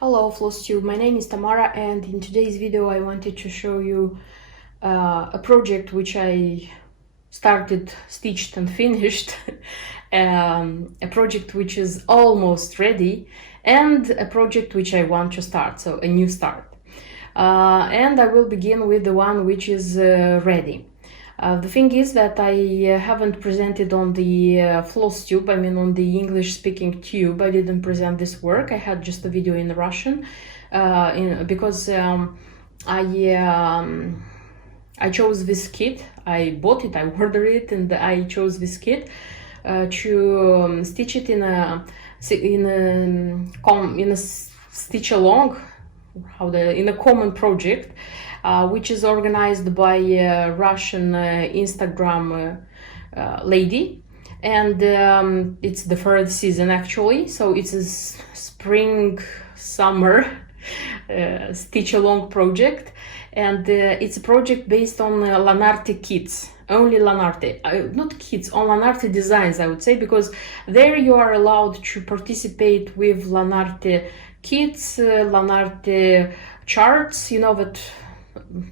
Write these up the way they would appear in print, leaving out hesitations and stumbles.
Hello Flosstube, my name is Tamara, and in today's video I wanted to show you a project which I started, stitched and finished. A project which is almost ready, and a project which I want to start, so a new start. And I will begin with the one which is ready. The thing is that I haven't presented on the Flosstube, I mean on the English-speaking tube. I didn't present this work. I had just a video in Russian because I chose this kit. I bought it, I ordered it, and I chose this kit to stitch it in a stitch along, in a common project. Which is organized by a Russian Instagram lady, and it's the third season actually, so it's a spring summer stitch along project, and it's a project based on Lanarte kits, only Lanarte, not kits, on Lanarte designs, I would say, because there you are allowed to participate with Lanarte kits, Lanarte charts, you know that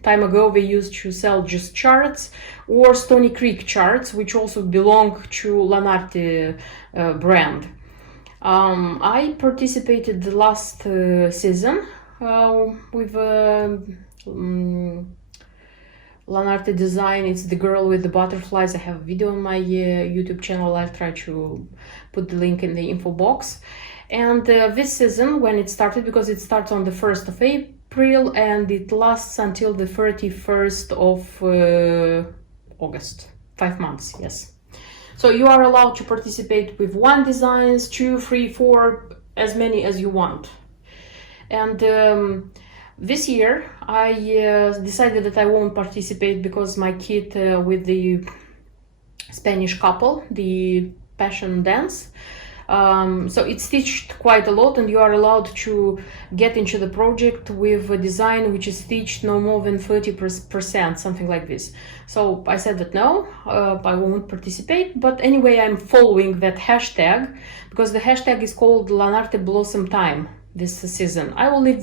time ago they used to sell just charts, or Stony Creek charts, which also belong to Lanarte brand. I participated the last season with Lanarte design. It's the girl with the butterflies. I have a video on my YouTube channel. I'll try to put the link in the info box. And this season, when it started, because it starts on the 1st of April and it lasts until the 31st of August, 5 months, yes. So you are allowed to participate with 1 designs, 2, 3, 4, as many as you want. And this year I decided that I won't participate because my kit with the Spanish couple, the passion dance, so it's stitched quite a lot, and you are allowed to get into the project with a design which is stitched no more than 30%, something like this. So I said that no, I won't participate, but anyway I'm following that hashtag, because the hashtag is called Lanarte Blossom Time this season. I will leave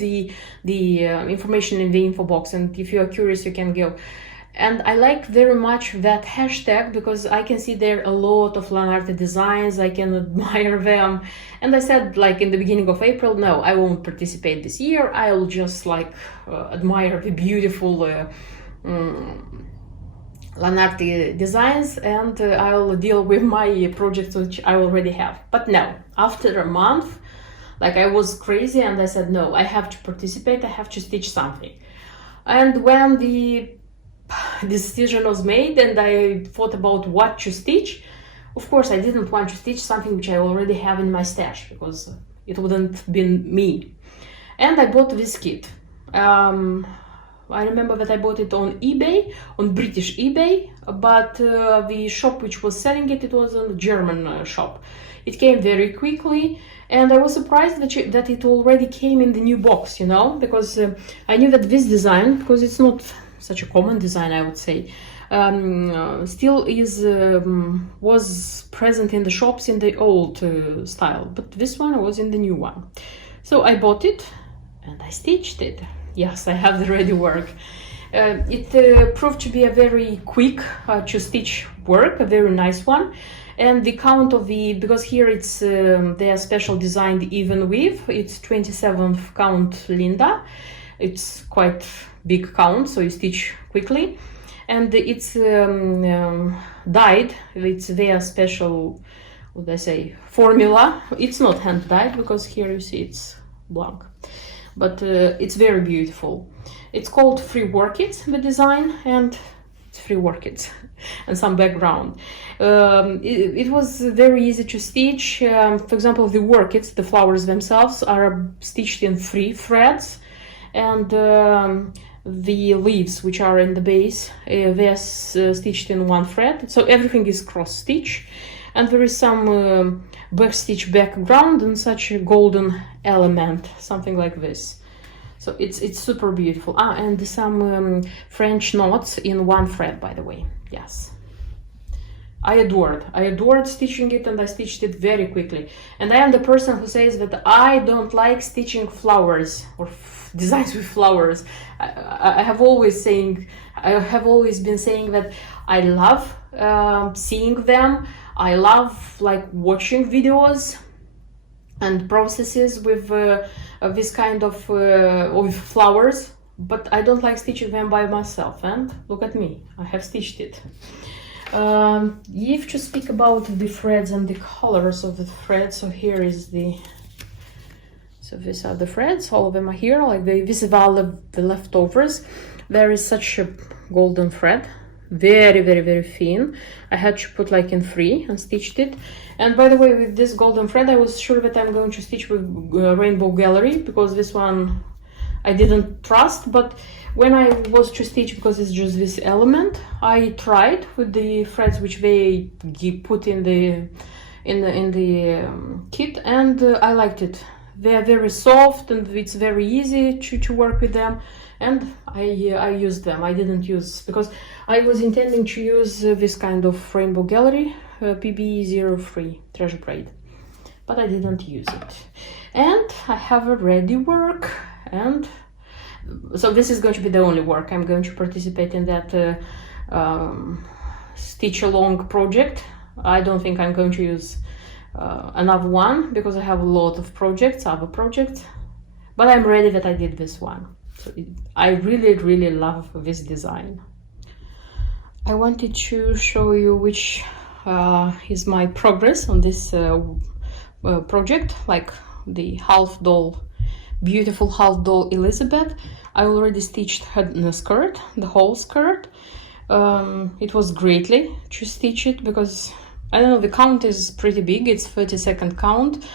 the information in the info box, and if you are curious you can go. And I like very much that hashtag because I can see there a lot of Lanarte designs, I can admire them. And I said, like, in the beginning of April, no, I won't participate this year. I'll just admire the beautiful Lanarte designs, and I'll deal with my projects which I already have. But no, after a month, I was crazy and I said, no, I have to participate, I have to stitch something. And when the decision was made and I thought about what to stitch, of course I didn't want to stitch something which I already have in my stash, because it wouldn't have been me. And I bought this kit. I remember that I bought it on eBay, on British eBay, but the shop which was selling it, it was a German shop. It came very quickly, and I was surprised that it already came in the new box, you know, because I knew that this design, because it's not such a common design, I would say, still was present in the shops in the old style, but this one was in the new one. So I bought it and I stitched it. Yes, I have the ready work. It proved to be a very quick to stitch work, a very nice one. And the count of because here it's they are special designed even width, it's 27th count Linda. It's quite big count, so you stitch quickly, and it's dyed. It's their special, what I say, formula. It's not hand dyed, because here you see it's blank, but it's very beautiful. It's called 3 Orchids, the design, and it's 3 Orchids and some background. It was very easy to stitch. For example, the orchids, the flowers themselves, are stitched in 3 threads, and the leaves which are in the base, they're stitched in 1 thread, so everything is cross stitch, and there is some back stitch background and such a golden element, something like this. So it's super beautiful. And some French knots in 1 thread, by the way. Yes, I adored stitching it, and I stitched it very quickly. And I am the person who says that I don't like stitching flowers or designs with flowers. I have always been saying that I love seeing them. I love like watching videos and processes with this kind of flowers, but I don't like stitching them by myself. And look at me, I have stitched it. If to speak about the threads and the colors of the threads, so here is so these are the threads, all of them are here, like this is all the leftovers. There is such a golden thread, very, very, very thin. I had to put like in 3 and stitched it. And by the way, with this golden thread, I was sure that I'm going to stitch with Rainbow Gallery, because this one I didn't trust. But when I was to stitch, because it's just this element, I tried with the threads which they put in the kit, and I liked it. They are very soft, and it's very easy to work with them. And I used them. I didn't use, because I was intending to use this kind of Rainbow Gallery PB03 Treasure Braid, but I didn't use it. And I have a ready work, and so this is going to be the only work. I'm going to participate in that stitch along project. I don't think I'm going to use another one, because I have a lot of other projects, but I'm ready that I did this one. So I really, really love this design. I wanted to show you which is my progress on this project, like the half doll, beautiful half doll Elizabeth. I already stitched her skirt, the whole skirt. It was greatly to stitch it, because I don't know, the count is pretty big. It's 30-second count.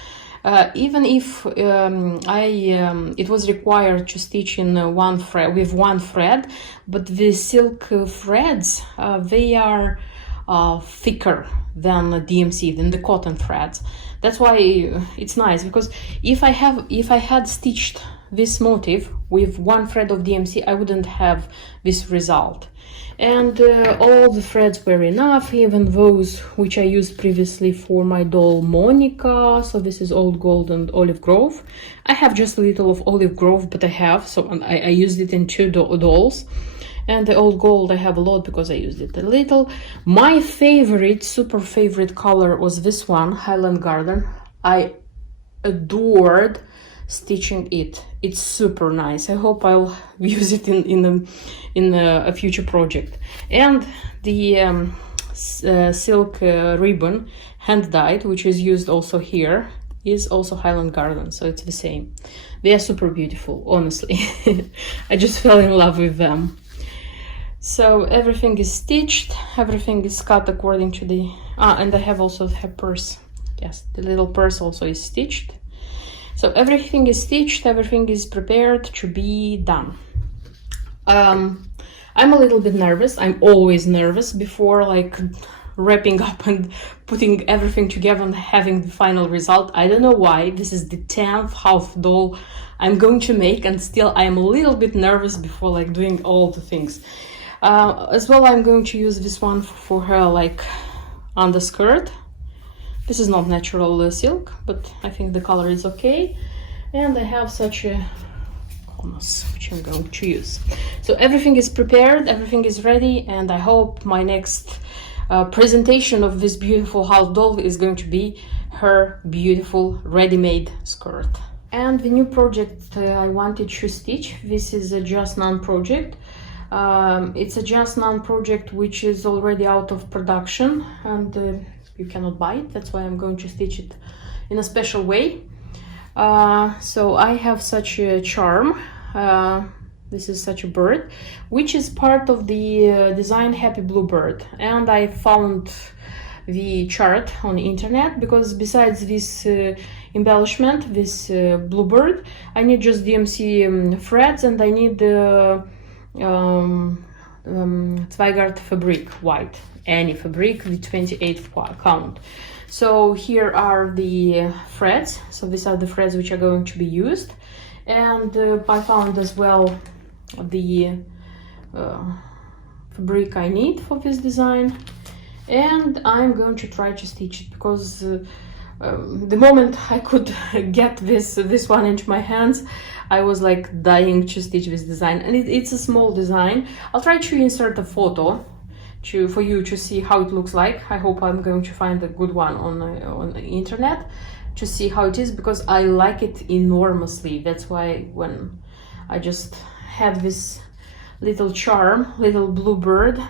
Even if it was required to stitch in one thread with one thread, but the silk threads they are thicker than DMC, than the cotton threads. That's why it's nice, because if I had stitched this motif with one thread of DMC, I wouldn't have this result. And all the threads were enough, even those which I used previously for my doll Monica. So this is Old Gold and Olive Grove. I have just a little of Olive Grove, but I used it in 2 dolls. And the Old Gold I have a lot, because I used it a little. My favorite, super favorite color was this one, Highland Garden. I adored stitching it. It's super nice. I hope I'll use it in a future project. And the silk ribbon, hand dyed, which is used also here, is also Highland Garden, so it's the same. They are super beautiful, honestly. I just fell in love with them. So everything is stitched, everything is cut according to the and I have also her purse. Yes, the little purse also is stitched. So everything is stitched, everything is prepared to be done. I'm a little bit nervous. I'm always nervous before like wrapping up and putting everything together and having the final result. I don't know why. This is the 10th half doll I'm going to make, and still I'm a little bit nervous before like doing all the things. As well, I'm going to use this one for her like underskirt. This is not natural silk, but I think the color is okay. And I have such a cornice which I'm going to use. So everything is prepared, everything is ready, and I hope my next presentation of this beautiful half doll is going to be her beautiful ready-made skirt. And the new project I wanted to stitch, this is a Just None project. It's a Just None project which is already out of production, and you cannot buy it. That's why I'm going to stitch it in a special way. So I have such a charm. This is such a bird, which is part of the design Happy Bluebird. And I found the chart on the internet, because besides this embellishment, this bluebird, I need just DMC threads, and I need the Zweigart fabric white, any fabric with 28 count. So here are the threads. So these are the threads which are going to be used, and I found as well the fabric I need for this design. and I'm going to try to stitch it, because the moment I could get this one into my hands, I was like dying to stitch this design, and it's a small design. I'll try to insert a photo for you to see how it looks like. I hope I'm going to find a good one on the internet to see how it is, because I like it enormously. That's why when I just had this little charm, little bluebird,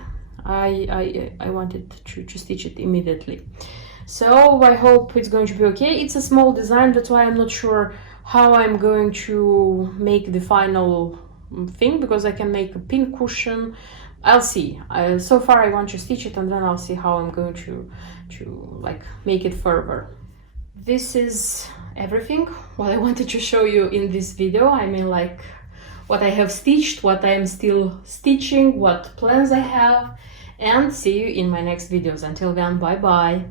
I wanted to stitch it immediately. So I hope it's going to be okay. It's a small design, that's why I'm not sure how I'm going to make the final thing, because I can make a pin cushion. I'll see. So far I want to stitch it, and then I'll see how I'm going to like make it further. This is everything what I wanted to show you in this video. I mean, like, what I have stitched, what I am still stitching, what plans I have, and see you in my next videos. Until then, bye bye.